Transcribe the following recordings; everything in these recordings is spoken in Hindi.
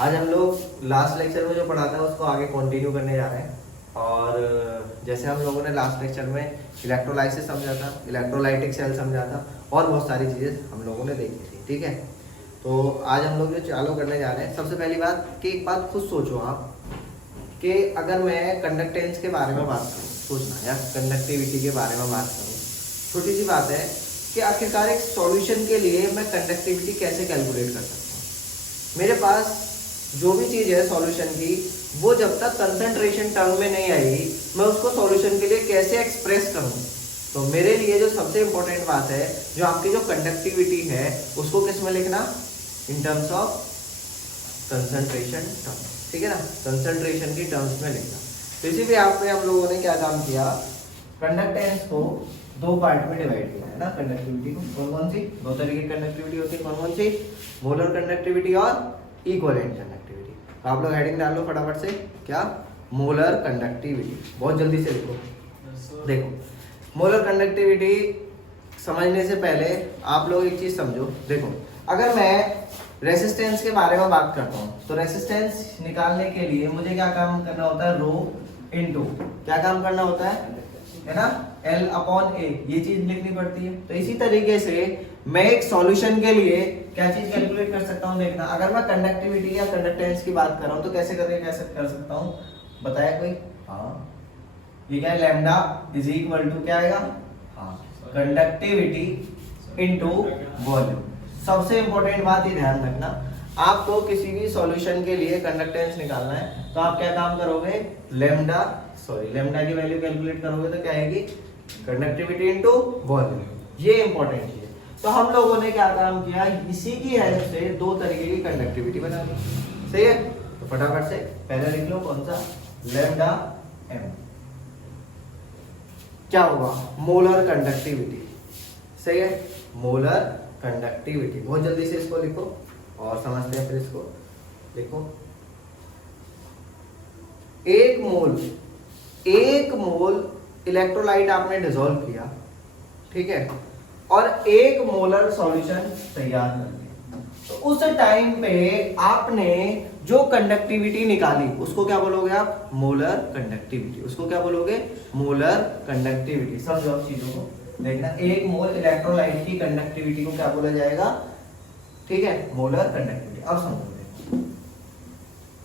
आज हम लोग लास्ट लेक्चर में जो पढ़ा था उसको आगे कंटिन्यू करने जा रहे हैं। और जैसे हम लोगों ने लास्ट लेक्चर में इलेक्ट्रोलाइसिस समझा था, इलेक्ट्रोलाइटिक सेल समझा था और बहुत सारी चीज़ें हम लोगों ने देखी थी। ठीक है, तो आज हम लोग जो चालू करने जा रहे हैं, सबसे पहली बात कि एक बात खुद सोचो आप कि अगर मैं कंडक्टेंस के बारे में बात करूँ, सोचना, या कंडक्टिविटी के बारे में बात करूँ, छोटी सी बात है कि आखिरकार एक सॉल्यूशन के लिए मैं कंडक्टिविटी कैसे कैलकुलेट कर सकता हूँ। मेरे पास जो भी चीज़ है सॉल्यूशन की, वो जब तक कंसंट्रेशन टर्म में नहीं आएगी, मैं उसको सॉल्यूशन के लिए कैसे एक्सप्रेस करूँ। तो मेरे लिए जो सबसे इंपॉर्टेंट बात है, जो आपकी जो कंडक्टिविटी है उसको किस में लिखना, in terms of concentration term. ठीक है ना, कंसंट्रेशन की टर्म्स में लिखना। तो इसी पे आप पे हम लोगों ने क्या काम किया, कंडक्टेंस को दो पार्ट में डिवाइड किया है ना। कंडक्टिविटी को कौन कौन सी दो तरीके की कंडक्टिविटी होती है, कौन कौन सी, मोलर कंडक्टिविटी और इक्विवेलेंट कंडक्टिविटी। तो आप लोग हेडिंग डाल लो फटाफट से, क्या, मोलर कंडक्टिविटी। बहुत जल्दी से लिखो। देखो, मोलर कंडक्टिविटी समझने से पहले आप लोग एक चीज समझो। देखो, अगर मैं रेसिस्टेंस के बारे में बात करता हूँ तो रेसिस्टेंस निकालने के लिए मुझे क्या काम करना होता है, रो इनटू क्या काम करना होता है ना, L अपॉन A, ये चीज लिखनी पड़ती है। तो इसी तरीके से मैं एक सॉल्यूशन के लिए क्या चीज कैलकुलेट कर सकता हूँ, देखना। अगर मैं कंडक्टिविटी या कंडक्टेंस की बात कर रहा हूँ तो कैसे करके कैसे कर सकता हूँ, बताया कोई? हाँ, ये क्या है, लैम्डा इज इक्वल टू क्या आएगा, हाँ, कंडक्टिविटी इनटू वॉल्यूम। सबसे इंपॉर्टेंट बात ये ध्यान रखना, आपको किसी भी सॉल्यूशन के लिए कंडक्टेंस निकालना है तो आप क्या काम करोगे, लैम्डा की वैल्यू कैलकुलेट करोगे तो क्या आएगी, कंडक्टिविटी इनटू वॉल्यूम। ये इंपॉर्टेंट चीज है। तो हम लोगों ने क्या काम किया, इसी की हेल्प से दो तरीके की कंडक्टिविटी बना दी। सही है, तो फटाफट से पहले लिख लो, कौन सा, लैम्डा एम। क्या होगा, मोलर कंडक्टिविटी। सही है, मोलर कंडक्टिविटी। बहुत जल्दी से इसको लिखो और समझते हैं फिर इसको। देखो, एक मोल इलेक्ट्रोलाइट आपने डिसॉल्व किया, ठीक है, और एक मोलर सॉल्यूशन तैयार कर लिया, तो उस टाइम पे आपने जो कंडक्टिविटी निकाली उसको क्या बोलोगे आप, मोलर कंडक्टिविटी। उसको क्या बोलोगे, मोलर कंडक्टिविटी। समझो आप चीजों को, देखना, एक मोल इलेक्ट्रोलाइट की कंडक्टिविटी को क्या बोला जाएगा, ठीक है, मोलर कंडक्टिविटी। अब समझो,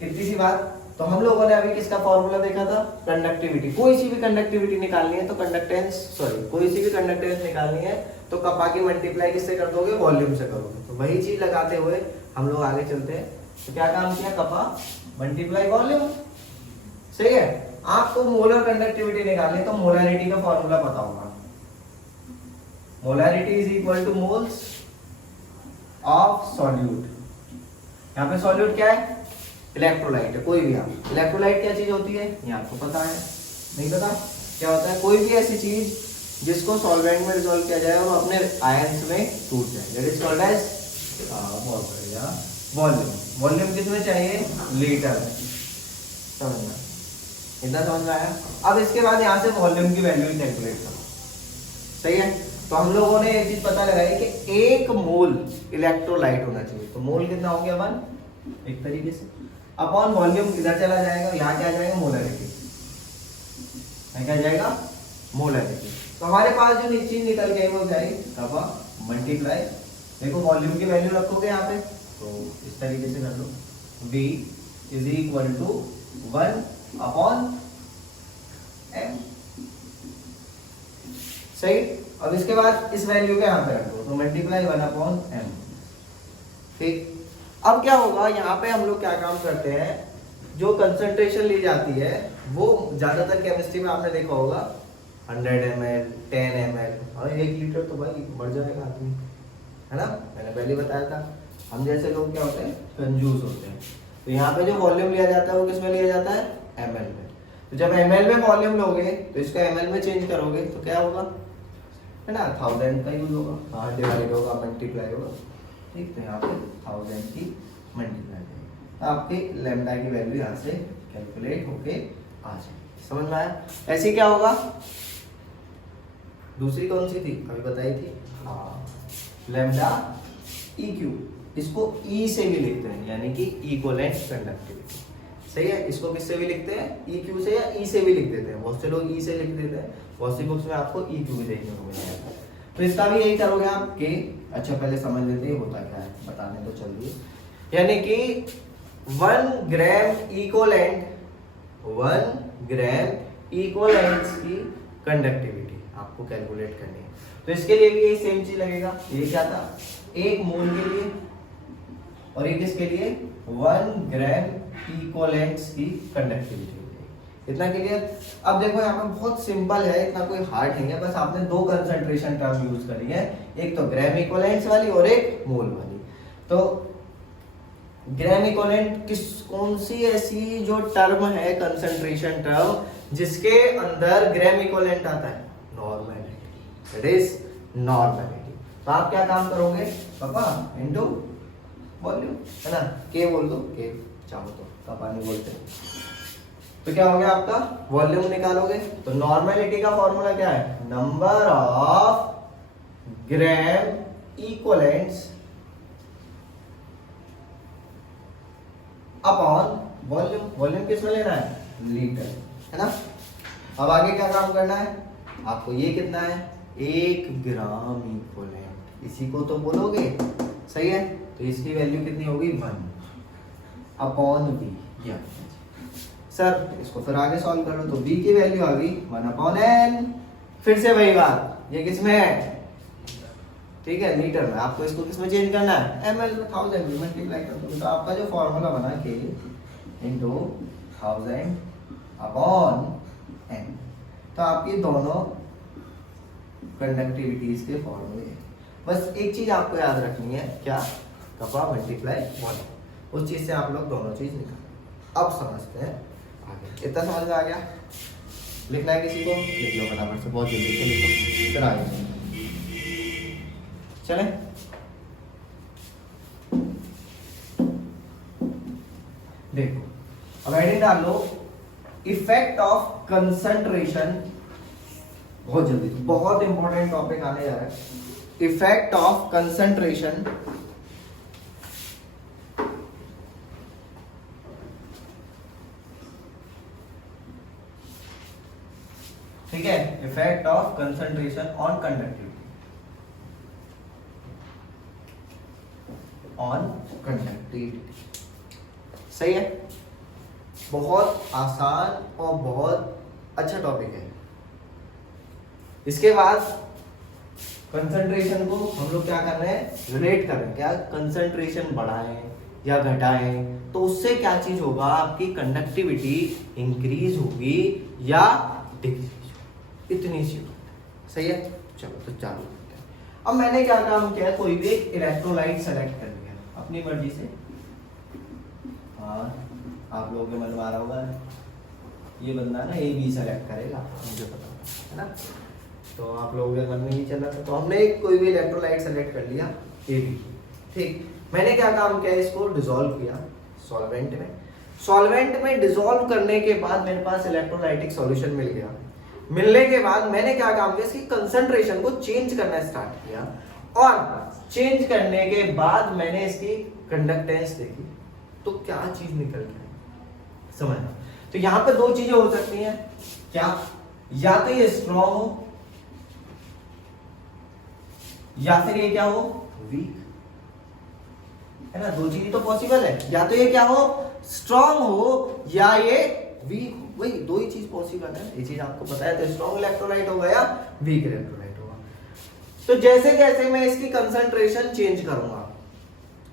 इतनी सी बात। तो हम लोगों ने अभी किसका फॉर्मूला देखा था, कंडक्टिविटी। कोई सी भी कंडक्टिविटी निकालनी है तो कोई सी भी कंडक्टेंस निकालनी है तो कपा की मल्टीप्लाई किससे कर दोगे, वॉल्यूम से करोगे। तो वही चीज लगाते हुए हम लोग आगे चलते हैं। तो क्या काम किया, कपा मल्टीप्लाई वॉल्यूम। सही है, आपको मोलर कंडक्टिविटी निकालनी है तो मोलैरिटी का फॉर्मूला पता होगा। Molarity is equal two moles of solute. यहाँ पे सॉल्यूट क्या है, इलेक्ट्रोलाइट है। कोई भी आप, इलेक्ट्रोलाइट क्या चीज होती है ये आपको पता है, नहीं पता क्या होता है, कोई भी ऐसी चीज जिसको सॉल्वेंट में डिसॉल्व किया जाए और अपने आयंस में टूट जाए, दैट इज कॉल्ड एज, बहुत बढ़िया, वॉल्यूम। वॉल्यूम किसमें चाहिए, लीटर। समझना, इतना समझ में आया। अब इसके बाद यहाँ से वॉल्यूम की वैल्यू कैलकुलेट करो। सही है, तो हम लोगों ने एक चीज पता लगाई कि एक मोल इलेक्ट्रोलाइट होना चाहिए। तो मोल कितना हो गया, 1, एक तरीके से, अपॉन वॉल्यूम इधर चला जाएगा, यहाँ क्या जाएगा, मोलैरिटी। क्या जाएगा, मोलैरिटी। तो हमारे पास जो चीज निकल गई वो जाएगी कपा मल्टीप्लाई, देखो वॉल्यूम की वैल्यू रखोगे यहाँ पे तो इस तरीके से कर लो, V is equal to 1 upon m। सही, अब इसके बाद इस वैल्यू के यहाँ पे रखो तो मल्टीप्लाई 1 अपॉन m। ठीक, अब क्या होगा, यहाँ पे हम लोग क्या काम करते हैं, जो कंसंट्रेशन ली जाती है वो ज्यादातर केमिस्ट्री में आपने देखा होगा 100 ml, 10 ml, और 1 लीटर तो भाई मर जाएगा आदमी, है ना। मैंने पहले बताया था, हम जैसे लोग क्या होते हैं, कंजूस होते हैं। तो यहाँ पे जो वॉल्यूम लिया जाता है वो किस में लिया जाता है, ml में। तो जब ml में वॉल्यूम लोगे तो इसको ml में चेंज करोगे तो क्या होगा, है ना, 1000 का यूज होगा, हाँ, डिवाइड होगा, मल्टीप्लाई होगा। ठीक, तो यहाँ पे 1000 की मल्टीप्लाई करेंगे, आपके लैम्डा की वैल्यू यहाँ से कैलकुलेट होके आ जाए। समझ में आया। ऐसे क्या होगा, दूसरी कौन सी थी अभी बताई थी, हाँ, लैम्डा EQ। इसको ई से भी लिखते हैं, यानी कि इक्विवेलेंट कंडक्टिविटी। सही है, इसको किससे भी लिखते हैं, ई क्यू से या ई से भी लिख देते हैं। बहुत से लोग ई से लिख देते हैं, बहुत सी बुक्स में आपको ई क्यू भी देखने को मिलेगा। तो इसका भी यही करोगे आप कि अच्छा पहले समझ लेते हैं होता क्या है, बताने तो चलिए। यानी कि 1 ग्राम इक्विवेलेंट्स की कंडक्टिविटी आपको कैलकुलेट करनी है। तो इसके लिए भी यही सेम चीज लगेगा। ये क्या था, 1 मोल के लिए और ये किसके लिए 1 ग्राम इक्विवेलेंट्स की कंडक्टिविटी। इतना क्लियर। अब देखो यहाँ पे बहुत सिंपल है, इतना कोई हार्ड नहीं है, बस आपने 2 कंसंट्रेशन टर्म यूज करी है, एक तो ग्राम इक्विवेलेंट्स वाली और एक मोल वाली। तो ग्राम इक्विवेलेंट कौन सी ऐसी जो टर्म है कंसंट्रेशन टर्म जिसके अंदर ग्राम इक्विवेलेंट आता है, नॉर्मैलिटी, इट इज नॉर्मैलिटी। तो आप क्या काम करोगे पापा, इनटू वॉल्यूम, है ना, के बोल दो, के चाहो तो पानी बोलते हैं। तो क्या हो गया आपका, वॉल्यूम निकालोगे। तो नॉर्मैलिटी का फॉर्मूला क्या है, number of gram equivalents upon volume. Volume किसमें लेना है, लीटर, है ना। अब आगे क्या काम करना है आपको, ये कितना है 1 ग्राम इक्विवेलेंट, इसी को तो बोलोगे, सही है। तो इसकी वैल्यू कितनी होगी 1 अपॉन वी। सर इसको फिर आगे सॉल्व कर लो, तो v की वैल्यू आ गई 1 अपॉन n। फिर से वही बात, ये किसमें है, ठीक है, लीटर में। आपको इसको किसमें चेंज करना है, ml में 1000 में मल्टीप्लाई कर दो। तो आपका जो फॉर्मूला बना k इनटू 1000 अपॉन n। तो आपकी दोनों कंडक्टिविटीज के फॉर्मूले। बस एक चीज आपको याद रखनी है, क्या, कपा मल्टीप्लाई वॉल्यूम, उस चीज से आप लोग दोनों चीज निकाल। अब समझते हैं आगे। इतना समझ में आ गया, लिखना है किसी को, लिख लो फटाफट से, बहुत जल्दी से लिखो, फिर आगे चले। देखो अब हेडिंग डाल लो, इफेक्ट ऑफ कंसंट्रेशन, बहुत जल्दी, बहुत इंपॉर्टेंट टॉपिक आने जा रहा है। इफेक्ट ऑफ कंसंट्रेशन ठीक है, effect of concentration on conductivity, on conductivity. सही है, बहुत आसान और बहुत अच्छा टॉपिक है। इसके बाद कंसंट्रेशन को हम लोग क्या कर रहे हैं, रिलेट कर रहे हैं, क्या कंसंट्रेशन बढ़ाएं या घटाएं तो उससे क्या चीज होगा, आपकी कंडक्टिविटी इंक्रीज होगी या डिक्रीज, इतनी सी बात। सही है, चलो तो चालू करते हैं। अब मैंने क्या काम किया, कोई भी एक इलेक्ट्रोलाइट सेलेक्ट कर लिया अपनी मर्जी से। हाँ, आप लोगों के मन में आ रहा होगा ये बंदा ना ए बी सेलेक्ट करेगा, मुझे पता है ना। तो आप लोगों के मन में ही चला था, तो हमने कोई भी इलेक्ट्रोलाइट सेलेक्ट कर लिया ए बी। ठीक, मैंने क्या काम किया, इसको डिसॉल्व किया सॉल्वेंट में। सॉल्वेंट में डिसॉल्व करने के बाद मेरे पास इलेक्ट्रोलाइटिक सॉल्यूशन मिल गया। मिलने के बाद मैंने क्या काम किया, इसकी कंसंट्रेशन को चेंज करना स्टार्ट किया, और चेंज करने के बाद मैंने इसकी कंडक्टेंस देखी, तो क्या चीज निकल के आई, समझना। तो यहाँ पे 2 चीजें हो सकती हैं, क्या, या तो ये स्ट्रॉन्ग हो या फिर ये क्या हो, वीक, है ना। 2 चीजें तो पॉसिबल है, या तो ये क्या हो, स्ट्रॉन्ग हो या ये वीक हो, वही 2 ही चीज पॉसिबल है। ये चीज आपको पता है, तो स्ट्रॉन्ग इलेक्ट्रोलाइट होगा या वीक इलेक्ट्रोलाइट होगा। तो जैसे जैसे मैं इसकी कंसंट्रेशन चेंज करूंगा,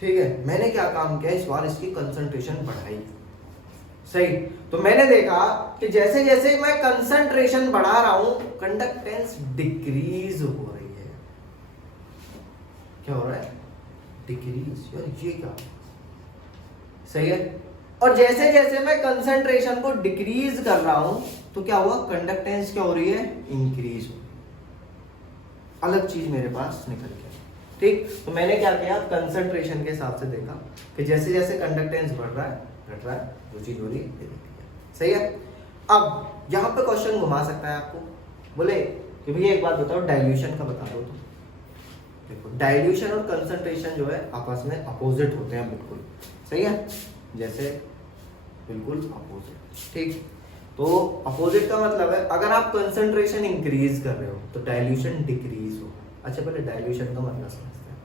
ठीक है, मैंने क्या काम किया, इस बार इसकी कंसंट्रेशन बढ़ाई। सही, तो मैंने देखा कि जैसे जैसे मैं कंसंट्रेशन बढ़ा रहा हूं, कंडक्टेंस डिक्रीज हो रही है। क्या हो रहा है, डिक्रीज। यार ये क्या, सही है। और जैसे जैसे मैं कंसंट्रेशन को डिक्रीज कर रहा हूं, तो क्या हुआ, कंडक्टेंस क्या हो रही है, इंक्रीज हो रही है। अलग चीज मेरे पास निकल गया। ठीक, तो मैंने क्या किया, कंसंट्रेशन के हिसाब से देखा कि जैसे जैसे कंडक्टेंस बढ़ रहा है, घट रहा है, जो चीज हो रही है। सही है। अब यहां पे क्वेश्चन घुमा सकता है आपको, बोले कि भैया एक बात बताओ, डाइल्यूशन का बता दो। तो देखो डाइल्यूशन और कंसंट्रेशन जो है आपस में अपोजिट होते हैं बिल्कुल, सही है, जैसे बिल्कुल अपोजिट, ठीक। तो अपोजिट का मतलब है अगर आप कंसंट्रेशन इंक्रीज कर रहे हो तो डाइल्यूशन डिक्रीज होगा। अच्छा पहले डाइल्यूशन का मतलब समझते हैं,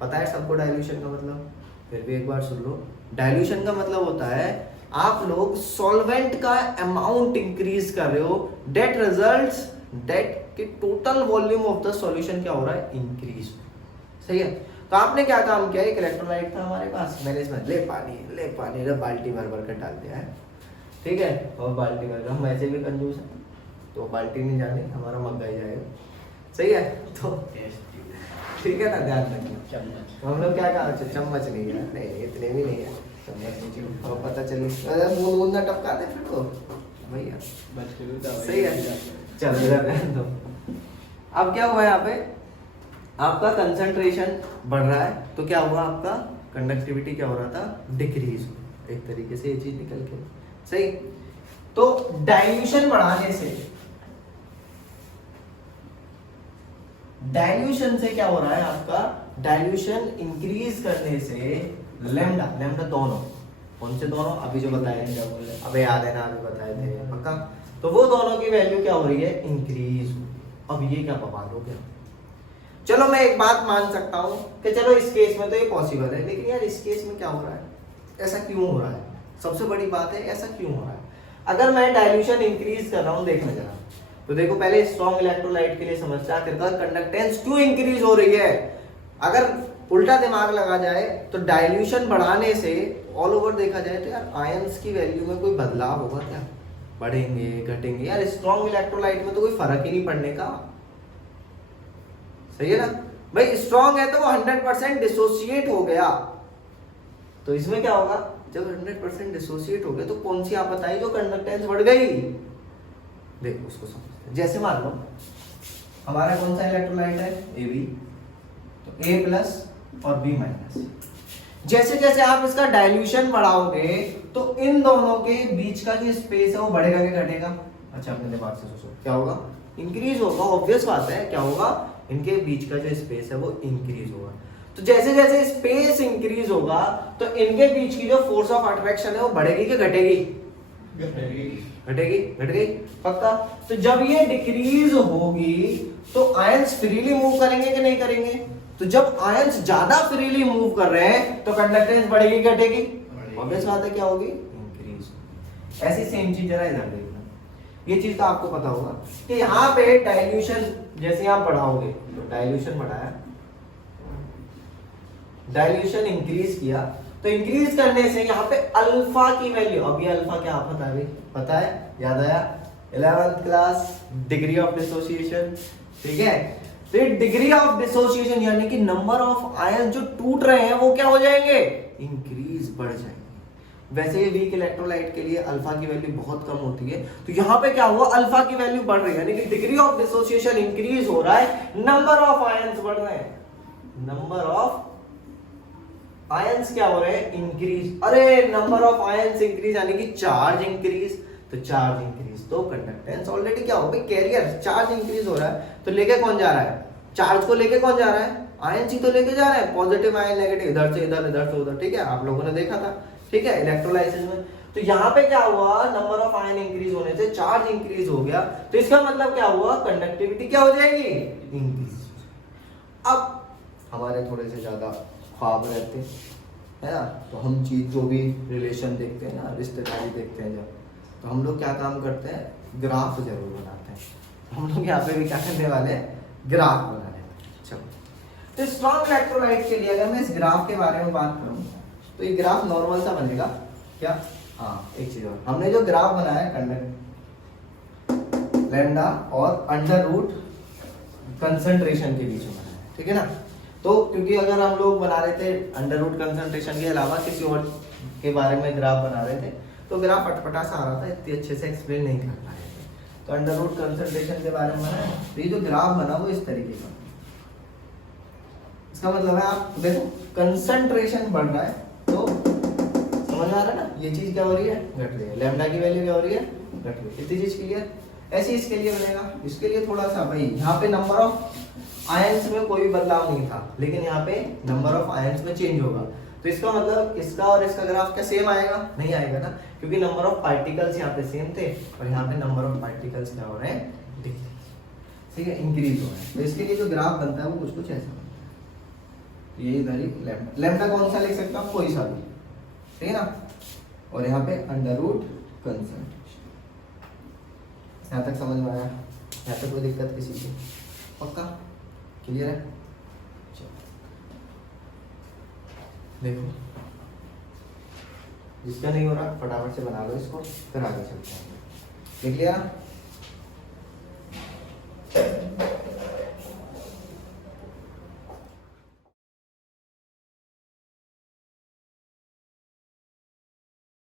पता है सबको डाइल्यूशन का मतलब, फिर भी एक बार सुन लो। डाइल्यूशन का मतलब होता है आप लोग सॉल्वेंट का अमाउंट इंक्रीज कर रहे हो, डेट रिजल्ट्स डेट कि total volume of the solution क्या हो रहा है, इंक्रीज, सही है। तो आपने क्या काम किया, एक इलेक्ट्रोलाइट था हमारे पास, मैंने इसमें ले पानी बाल्टी भर भर कर डाल दिया है, ठीक है, और बाल्टी भर, हम ऐसे भी कंजूस है तो बाल्टी नहीं जानी, हमारा मग्गा ही जाएगा, सही है। तो ठीक है ना, ध्यान रखना। हम लोग क्या कहा, चम्मच नहीं है, नहीं इतने भी नहीं है, चम्मच और पता चले मुंह ना टपका दे फिर तो भैया, सही है। चल दो। अब क्या हुआ यहाँ पे, आपका कंसंट्रेशन बढ़ रहा है तो क्या हुआ, आपका कंडक्टिविटी क्या हो रहा था, डिक्रीज, एक तरीके से ये चीज निकल के, सही। तो डाइल्यूशन बढ़ाने से, डाइल्यूशन से क्या हो रहा है आपका, डाइल्यूशन इंक्रीज करने से लैम्डा, लैम्डा दोनों, कौन से दोनों, अभी जो बताए थे, अबे याद है ना, अभी बताए थे पक्का, तो वो दोनों की वैल्यू क्या हो रही है, इंक्रीज। अब ये क्या बवाल हो गया। चलो मैं एक बात मान सकता हूं कि चलो इस केस में तो ये पॉसिबल है, लेकिन यार इस केस में क्या हो रहा है, ऐसा क्यों हो रहा है, सबसे बड़ी बात है ऐसा क्यों हो रहा है। अगर मैं डाइल्यूशन इंक्रीज कर रहा हूं, देखना जरा, तो देखो पहले स्ट्रॉन्ग इलेक्ट्रोलाइट के लिए समझते हैं आखिरकार कंडक्टेंस क्यों इंक्रीज हो रही है। अगर उल्टा दिमाग लगा जाए तो डाइल्यूशन बढ़ाने से ऑल ओवर देखा जाए तो यार आयंस की वैल्यू में कोई बदलाव होगा क्या, बढ़ेंगे घटेंगे, यार स्ट्रॉन्ग इलेक्ट्रोलाइट में तो कोई फर्क ही नहीं पड़ने का, सही है ना भाई। स्ट्रॉन्ग है तो वो 100% डिसोसिएट हो गया, तो इसमें क्या होगा, जब 100% डिसोसिएट हो गया तो कौन सी आप बताइए जो कंडक्टेंस बढ़ गई, देखो उसको समझते हैं। जैसे मान लो हमारा कौन सा इलेक्ट्रोलाइट है, AB, तो A प्लस और B माइनस, जैसे जैसे आप इसका डाइल्यूशन बढ़ाओगे तो इन दोनों के बीच का जो स्पेस है वो बढ़ेगा कि घटेगा। अच्छा अपने दिमाग से सोचो, क्या होगा, इंक्रीज होगा, ऑब्वियस बात है, क्या होगा, इनके बीच का जो स्पेस है वो इंक्रीज होगा। तो जैसे जैसे स्पेस इंक्रीज होगा तो इनके बीच की जो फोर्स ऑफ अट्रैक्शन है वो बढ़ेगी कि घटेगी, घटेगी, घट गई पक्का। तो जब ये डिक्रीज होगी तो आयंस फ्रीली मूव करेंगे कि नहीं करेंगे, तो जब आयंस ज्यादा फ्रीली मूव कर रहे हैं तो कंडक्टेंस बढ़ेगी घटेगी, ऑब्वियस बात है क्या होगी, इंक्रीज। ऐसी सेम चीज जरा इधर देखना, ये चीज तो आपको पता होगा कि यहाँ पे डाइल्यूशन जैसे आप बढ़ाओगे, तो डाइल्यूशन बढ़ाया, डाइल्यूशन इंक्रीज किया, तो इंक्रीज करने से यहाँ पे अल्फा की वैल्यू, अब ये अल्फा क्या पता है, पता है, याद आया 11th class degree of dissociation, ठीक है। तो डिग्री ऑफ डिसोसिएशन यानी कि नंबर ऑफ आयन जो टूट रहे हैं वो क्या हो जाएंगे, इंक्रीज, बढ़ जाएंगे। वैसे ये वीक इलेक्ट्रोलाइट के लिए अल्फा की वैल्यू बहुत कम होती है, तो यहाँ पे क्या हुआ, अल्फा की वैल्यू बढ़ रही है, यानी कि डिग्री ऑफ डिसोसिएशन इंक्रीज हो रहा है, नंबर ऑफ आयंस बढ़ रहे हैं, नंबर ऑफ आयंस क्या हो रहे हैं, इंक्रीज। अरे नंबर ऑफ आयंस इंक्रीज यानी कि चार्ज इंक्रीज, तो चार्ज इंक्रीज तो कंडक्टेंस ऑलरेडी क्या हो गई, कैरियर, चार्ज इंक्रीज हो रहा है, तो लेके कौन जा रहा है, चार्ज को लेके कौन जा रहा है, आयन ही तो लेके जा रहा है, पॉजिटिव आयन नेगेटिव, इधर से इधर, इधर से उधर, ठीक है, आप लोगों ने देखा था, ठीक है, इलेक्ट्रोलाइसिस में। तो यहाँ पे क्या हुआ, नंबर ऑफ आयन इंक्रीज होने से चार्ज इंक्रीज हो गया, तो इसका मतलब क्या हुआ, कंडक्टिविटी क्या हो जाएगी, इंक्रीज। अब हमारे थोड़े से ज्यादा ख्वाब रहते है ना, तो हम चीज जो भी रिलेशन देखते हैं ना, रिश्तेदारी देखते हैं जब, तो हम लोग क्या काम करते हैं, ग्राफ जरूर बनाते हैं। हम लोग यहाँ पे भी क्या करने वाले हैं, ग्राफ बनाने वाले। चलो, तो स्ट्रॉन्ग इलेक्ट्रोलाइट के लिए अगर मैं इस ग्राफ के बारे में बात करूँ तो ये ग्राफ नॉर्मल सा बनेगा क्या, हाँ एक चीज और, हमने जो ग्राफ बनाया लैम्डा और अंडर रूट कंसंट्रेशन के बीच में बनाया, ठीक है ना। तो क्योंकि अगर हम लोग बना रहे थे अंडर रूट कंसंट्रेशन के अलावा किसी और के बारे में ग्राफ बना रहे थे, तो ग्राफ अटपटा सा आ रहा था, इतनी अच्छे से एक्सप्लेन नहीं कर पा रहे थे, तो अंडर रूट कंसंट्रेशन के बारे में बनाया, तो ये जो ग्राफ बना वो इस तरीके का, इसका मतलब है आप देखो कंसंट्रेशन बढ़ रहा है तो समझ में आ रहा है ना, ये चीज क्या हो रही है, घट रही है, लैम्डा की वैल्यू क्या हो रही है, घट रही है, इतनी चीज क्लियर। ऐसे इसके लिए बनेगा, इसके लिए थोड़ा सा भाई यहाँ पे नंबर ऑफ आयंस में कोई भी बदलाव नहीं था, लेकिन यहाँ पे नंबर ऑफ आयंस में चेंज होगा। तो इसका मतलब इसका और इसका ग्राफ क्या सेम आएगा? नहीं आएगा ना, क्योंकि नंबर ऑफ पार्टिकल्स यहाँ पे सेम थे और यहाँ पे नंबर ऑफ पार्टिकल्स क्या हो रहे हैं? डिक्रीज, ठीक है, इंक्रीज हो रहे हैं। तो इसके लिए जो ग्राफ बनता है वो कुछ कुछ ऐसा बनता है। तो ये इधर ही लैम्डा, लैम्डा कौन सा लिख सकते हो आप? कोई सा भी, ठीक है ना। और यहाँ पे अंडर रूट कंसंट्रेशन। यहाँ तक समझ में आया? यहाँ तक कोई दिक्कत किसी को? पक्का क्लियर है? चलो देखो, जिसका नहीं हो रहा फटाफट से बना लो इसको, फिर आगे चलते हैं। देख लिया?